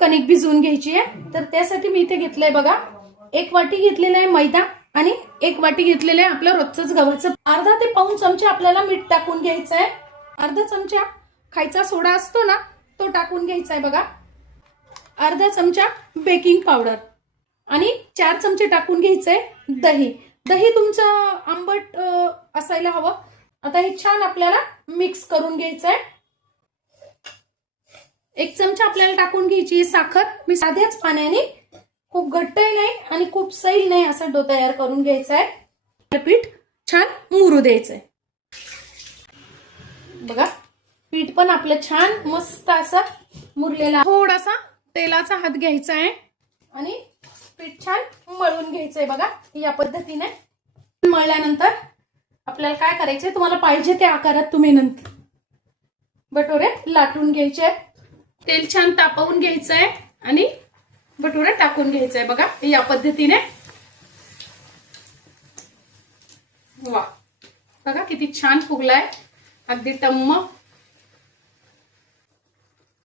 कणिक भिजवून घ्यायची आहे। तर त्यासाठी मी इथे घेतलंय बघा, 1 वाटी घेतलेला आहे मैदा आणि 1 वाटी घेतलेलं आहे आपलं रोजचंच गव्हाचं। अर्धा ते पाऊण चमचा आपल्याला मीठ टाकून घ्यायचं आहे। अर्धा चमचा खायचा सोडा असतो ना, तो टाकून घ्यायचा आहे बघा। अर्धा चमचा बेकिंग पावडर आणि 4 चमचे टाकून घ्यायचंय दही। दही तुमचं आंबट असायला हवं। आता हे छान आपल्याला मिक्स करून घ्यायचंय। 1 चमचा आपल्याला टाकून घ्यायची साखर। मी साध्याच पाण्याने, खूप घट्टही नाही आणि खूप सैल नाही, असा डो तयार करून घ्यायचा आहे। पीठ छान मुरू द्यायचंय बघा। पीठ पण आपलं छान मस्त असं मुरलेला। थोडासा तेलाचा हात घ्यायचा आहे आणि पीठ छान मळून घ्यायचंय बघा। या पद्धतीने मळल्यानंतर आपल्याला काय करायचंय, तुम्हाला पाहिजे त्या आकारात तुम्ही नंतर भटुरे लाटून घ्यायचे। तेल छान तापवून घ्यायचंय आणि भटुरे टाकून घ्यायचंय बघा, या पद्धतीने। वा, बघा किती छान फुगलाय, अगदी टम्म।